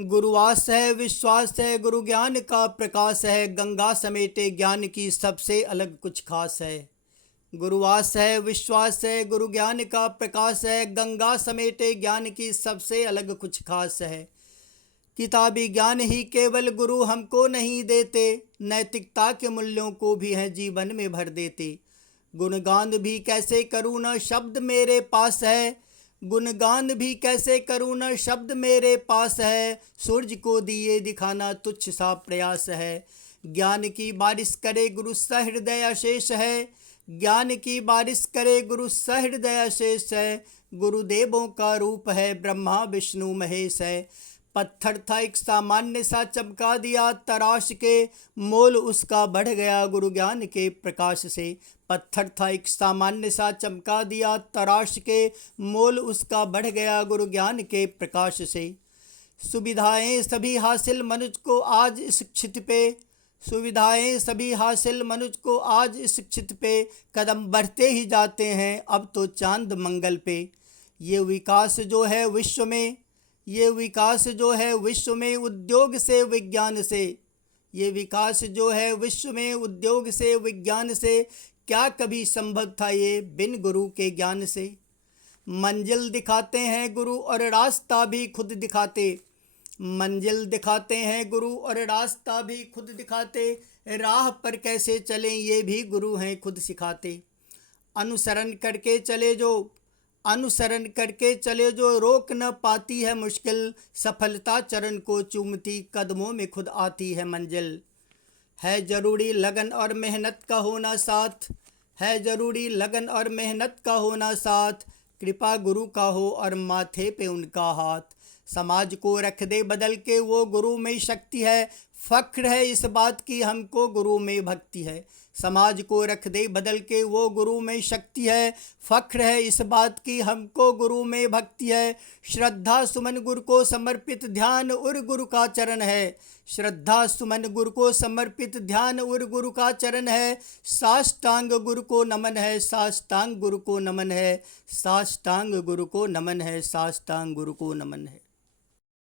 गुरुवास है, विश्वास है, गुरु ज्ञान का प्रकाश है, गंगा समेटे ज्ञान की सबसे अलग कुछ खास है। गुरुवास है, विश्वास है, गुरु ज्ञान का प्रकाश है, गंगा समेटे ज्ञान की सबसे अलग कुछ खास है। किताबी ज्ञान ही केवल गुरु हमको नहीं देते, नैतिकता के मूल्यों को भी है जीवन में भर देते। गुणगान भी कैसे करूँ न शब्द मेरे पास है, गुणगान भी कैसे करूँ न शब्द मेरे पास है, सूरज को दिए दिखाना तुच्छ सा प्रयास है। ज्ञान की बारिश करे गुरु सहृदय अशेष है, ज्ञान की बारिश करे गुरु सहृदय अशेष है। गुरुदेवों का रूप है ब्रह्मा विष्णु महेश है। पत्थर था एक सामान्य सा, चमका दिया तराश के, मोल उसका बढ़ गया गुरु ज्ञान के प्रकाश से। पत्थर था एक सामान्य सा, चमका दिया तराश के, मोल उसका बढ़ गया गुरु ज्ञान के प्रकाश से। सुविधाएं सभी हासिल मनुष्य को आज इस क्षित पे, सुविधाएं सभी हासिल मनुष्य को आज इस क्षित पे, कदम बढ़ते ही जाते हैं अब तो चांद मंगल पे। ये विकास जो है विश्व में, ये विकास जो है विश्व में उद्योग से विज्ञान से, ये विकास जो है विश्व में उद्योग से विज्ञान से, क्या कभी संभव था ये बिन गुरु के ज्ञान से। मंजिल दिखाते हैं गुरु और रास्ता भी खुद दिखाते, मंजिल दिखाते हैं गुरु और रास्ता भी खुद दिखाते, राह पर कैसे चलें ये भी गुरु हैं खुद सिखाते। अनुसरण करके चले जो, अनुसरण करके चले जो, रोक न पाती है मुश्किल, सफलता चरण को चूमती कदमों में खुद आती है मंजिल। है ज़रूरी लगन और मेहनत का होना साथ, है ज़रूरी लगन और मेहनत का होना साथ, कृपा गुरु का हो और माथे पे उनका हाथ। समाज को रख दे बदल के वो गुरु में शक्ति है, फ़ख्र है इस बात की हमको गुरु में भक्ति है। समाज को रख दे बदल के वो गुरु में शक्ति है, फ़ख्र है इस बात की हमको गुरु में भक्ति है। श्रद्धा सुमन गुरु को समर्पित ध्यान उर गुरु का चरण है, श्रद्धा सुमन गुरु को समर्पित ध्यान उर गुरु का चरण है। साष्टांग गुरु को नमन है, साष्टांग गुरु को नमन है, साष्टांग गुरु को नमन है, साष्टांग गुरु को नमन है।